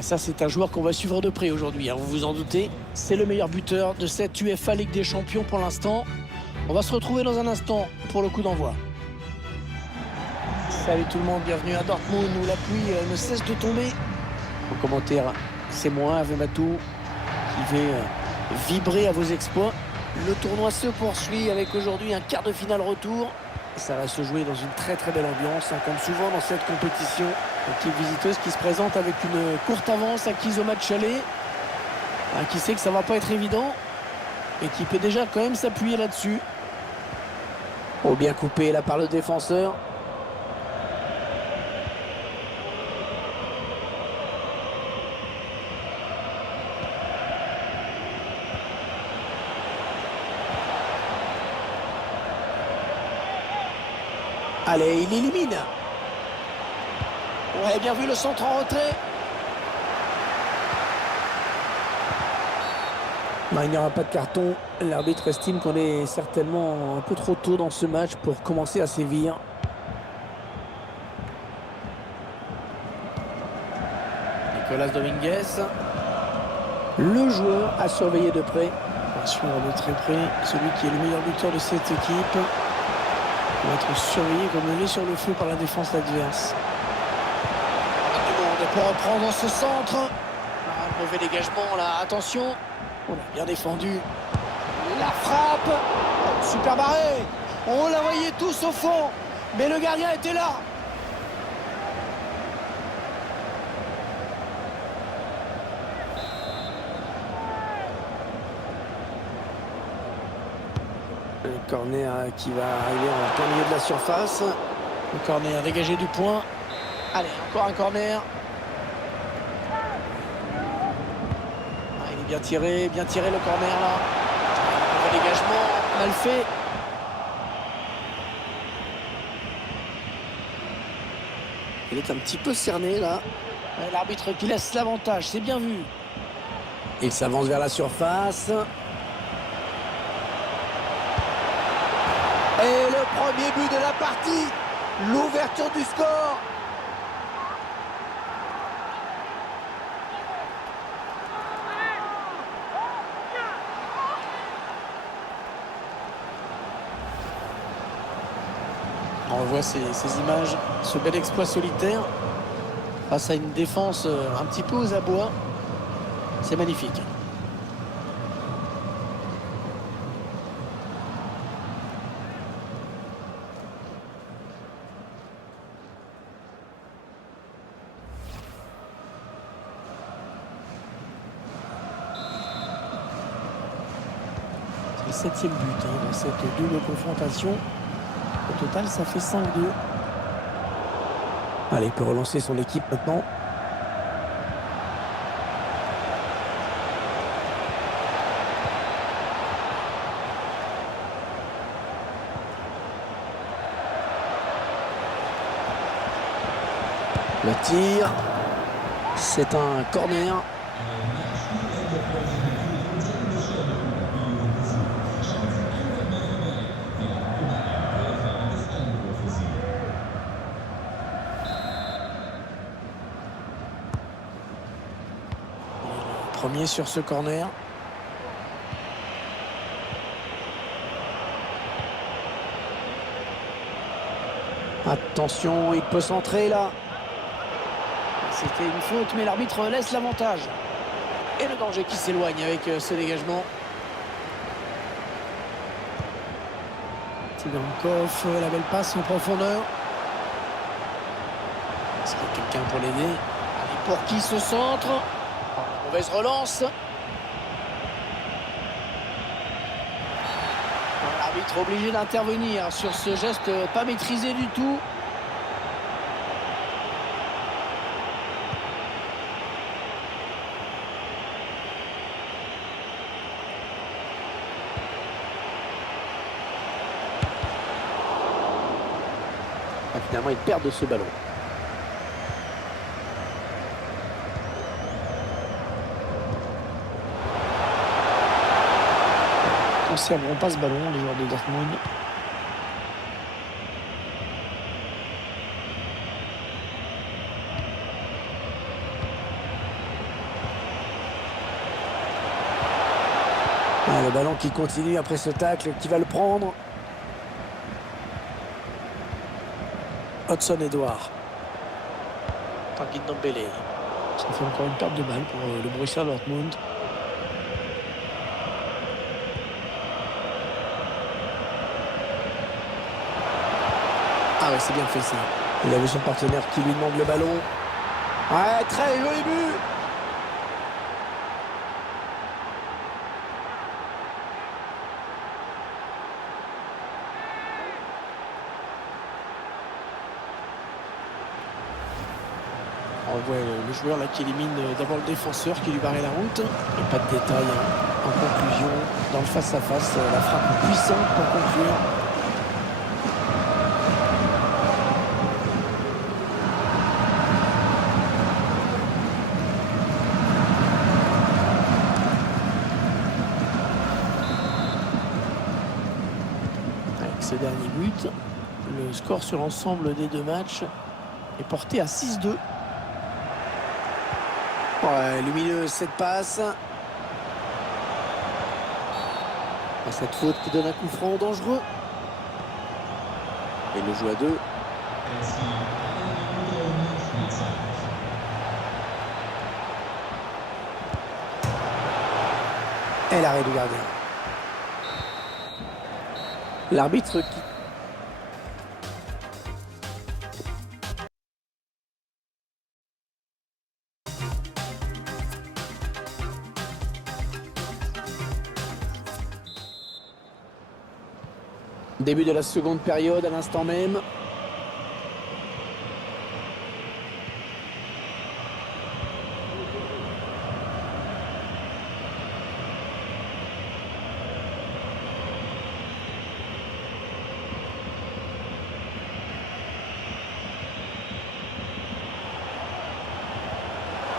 Ah, ça, c'est un joueur qu'on va suivre de près aujourd'hui, hein, vous vous en doutez. C'est le meilleur buteur de cette UEFA Ligue des Champions pour l'instant. On va se retrouver dans un instant pour le coup d'envoi. Salut tout le monde, bienvenue à Dortmund où la pluie ne cesse de tomber. En commentaire, c'est moi, Avematou, qui vais vibrer à vos exploits. Le tournoi se poursuit avec aujourd'hui un quart de finale retour. Ça va se jouer dans une très très belle ambiance, hein, comme souvent dans cette compétition. L'équipe visiteuse qui se présente avec une courte avance acquise au match aller. Qui sait que ça va pas être évident. Et qui peut déjà quand même s'appuyer là-dessus. Oh, bien coupé là par le défenseur. Allez, il élimine. Ouais, bien vu le centre en retrait. Non, il n'y aura pas de carton. L'arbitre estime qu'on est certainement un peu trop tôt dans ce match pour commencer à sévir. Nicolas Dominguez. Le joueur à surveiller de près. À suivre de très près celui qui est le meilleur buteur de cette équipe. Il va être surveillé comme il est sur le feu par la défense adverse. Du monde pour reprendre ce centre. Un mauvais dégagement là, attention. On a bien défendu. La frappe. Oh, super barré. On la voyait tous au fond. Mais le gardien était là. Le corner qui va arriver en plein milieu de la surface. Le corner dégagé du point. Allez, encore un corner. Il est bien tiré le corner là. Le dégagement, mal fait. Il est un petit peu cerné là. L'arbitre qui laisse l'avantage, c'est bien vu. Il s'avance vers la surface. Et le premier but de la partie, l'ouverture du score. On revoit ces images, ce bel exploit solitaire face à une défense un petit peu aux abois. C'est magnifique. Le 7e but dans cette double confrontation. Au total, ça fait 5-2. Allez, il peut relancer son équipe maintenant. Le tir. C'est un corner. Premier sur ce corner. Attention, il peut centrer là. C'était une faute, mais l'arbitre laisse l'avantage. Et le danger qui s'éloigne avec ce dégagement. Tsigankov, la belle passe en profondeur. Est-ce qu'il y a quelqu'un pour l'aider? Allez, pour qui ce centre? Mauvaise relance. L'arbitre obligé d'intervenir sur ce geste pas maîtrisé du tout. Finalement, ils perdent ce ballon. Ils ne conserveront pas ce ballon, les joueurs de Dortmund. Ah, le ballon qui continue après ce tacle, qui va le prendre. Hudson Edouard. Tanguy Ndombele. Ça fait encore une perte de balle pour le Borussia Dortmund. Ah ouais, c'est bien fait ça. Il a vu son partenaire qui lui demande le ballon. Ouais, très joli but. On voit le joueur là qui élimine d'abord le défenseur qui lui barrait la route. Et pas de détails hein. En conclusion, dans le face-à-face, la frappe puissante pour conclure. Avec ce dernier but, le score sur l'ensemble des deux matchs est porté à 6-2. Ouais, lumineuse cette passe. Cette faute qui donne un coup franc dangereux. Et le joue à 2. Et l'arrêt du gardien. L'arbitre qui... Début de la seconde période à l'instant même.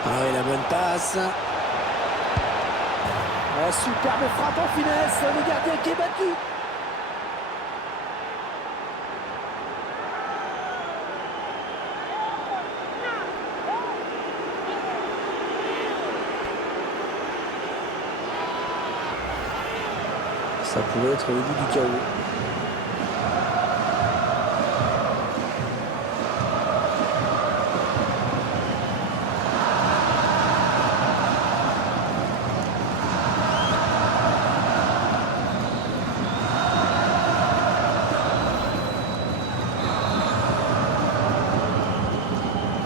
Ah oui, la bonne passe. La superbe frappe en finesse. Le gardien qui est battu. Ça pouvait être le début du chaos.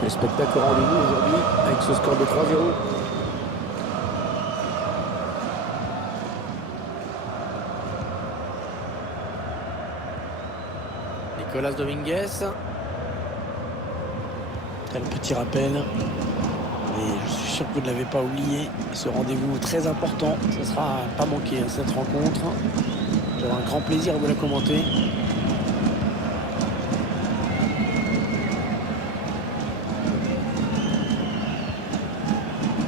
Le spectacle au rendez-vous aujourd'hui avec ce score de 3-0. Nicolas Dominguez. Quel petit rappel. Et je suis sûr que vous ne l'avez pas oublié. Ce rendez-vous très important. Ce ne sera pas manqué à cette rencontre. J'aurai un grand plaisir à vous la commenter.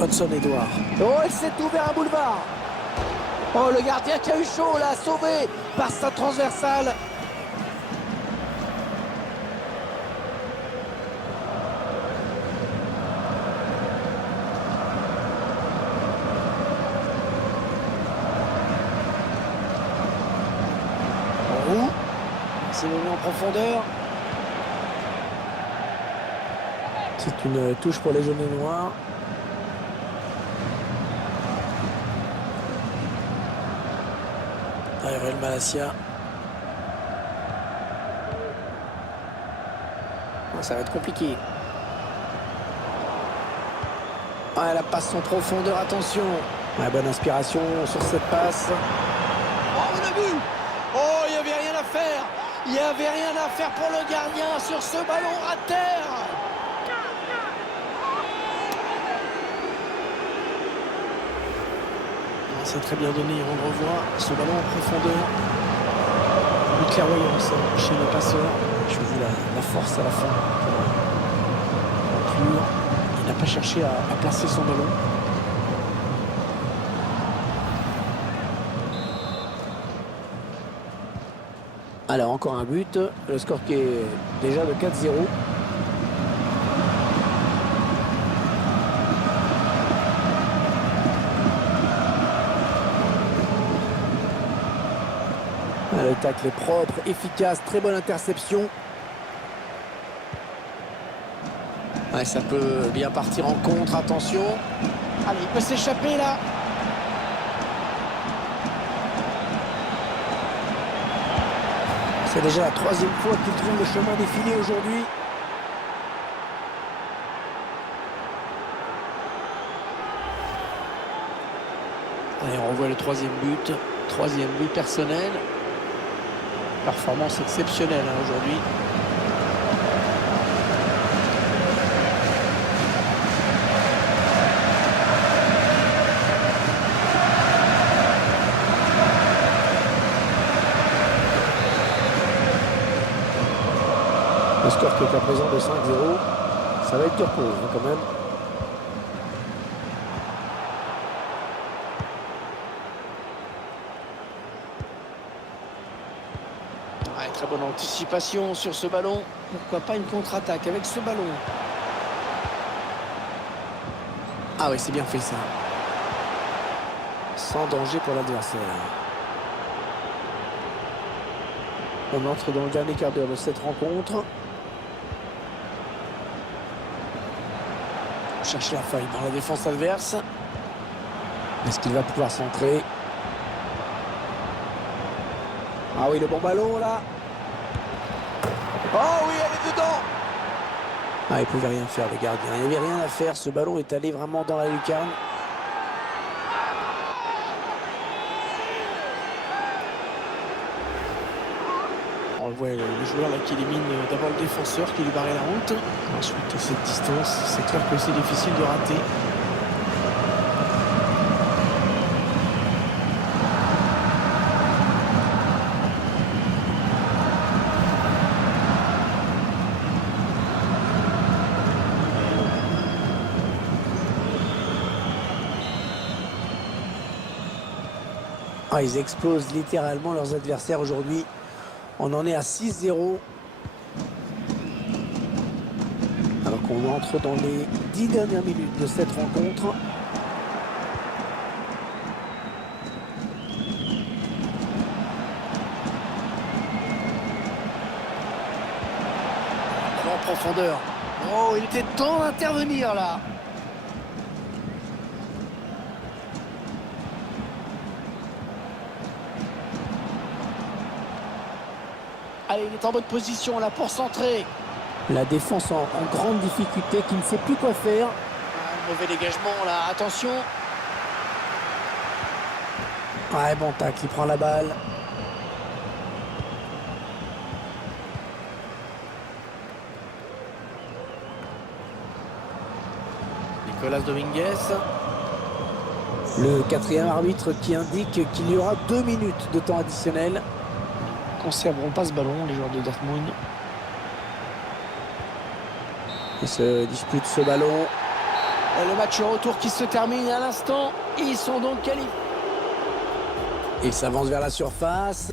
Hudson Edouard. Oh, il s'est ouvert un boulevard. Oh, le gardien qui a eu chaud là, sauvé par sa transversale. C'est venu en profondeur. C'est une touche pour les jaunes et noirs. Ariel Malacia. Ça va être compliqué. Ah, la passe en profondeur, attention. La bonne inspiration sur cette passe. Oh, on a vu. Oh, il n'y avait rien à faire. Il n'y avait rien à faire pour le gardien sur ce ballon à terre. C'est très bien donné, on revoit ce ballon en profondeur. Une clairvoyance chez le passeur. Je vous dis la force à la fin pour conclure. Il n'a pas cherché à placer son ballon. Alors encore un but, le score qui est déjà de 4-0. tacle est propre, efficace, très bonne interception. Ouais, ça peut bien partir en contre, attention. Allez, il peut s'échapper là. C'est déjà la 3e fois qu'il trouve le chemin des filets aujourd'hui. Allez, on revoit le 3e but. 3e but personnel. Performance exceptionnelle hein, aujourd'hui. Le score qui est à présent de 5-0. Ça va être dur pour eux hein, quand même. Ouais, très bonne anticipation sur ce ballon. Pourquoi pas une contre-attaque avec ce ballon? Ah oui, c'est bien fait ça. Sans danger pour l'adversaire. On entre dans le dernier quart d'heure de cette rencontre. On cherche la faille dans la défense adverse. Est-ce qu'il va pouvoir centrer? Ah oui, le bon ballon là. Oh oui, elle est dedans. Ah, il pouvait rien faire le gardien. Il n'y avait rien à faire. Ce ballon est allé vraiment dans la lucarne. On voit le joueur là qui élimine d'abord le défenseur qui lui barrait la route. Ensuite, cette distance, c'est clair que c'est difficile de rater. Ah, ils explosent littéralement leurs adversaires aujourd'hui. On en est à 6-0. Alors qu'on entre dans les 10 dernières minutes de cette rencontre. En profondeur. Oh, il était temps d'intervenir là. Allez, il est en bonne position là pour centrer. La défense en grande difficulté, qui ne sait plus quoi faire. Un mauvais dégagement là, attention. Ouais, bon tacle, il prend la balle. Nicolas Dominguez. Le 4e arbitre qui indique qu'il y aura 2 minutes de temps additionnel. Conserveront pas ce ballon, les joueurs de Dortmund. Ils se disputent ce ballon. Et le match retour qui se termine à l'instant. Ils sont donc qualifiés. Ils s'avancent vers la surface.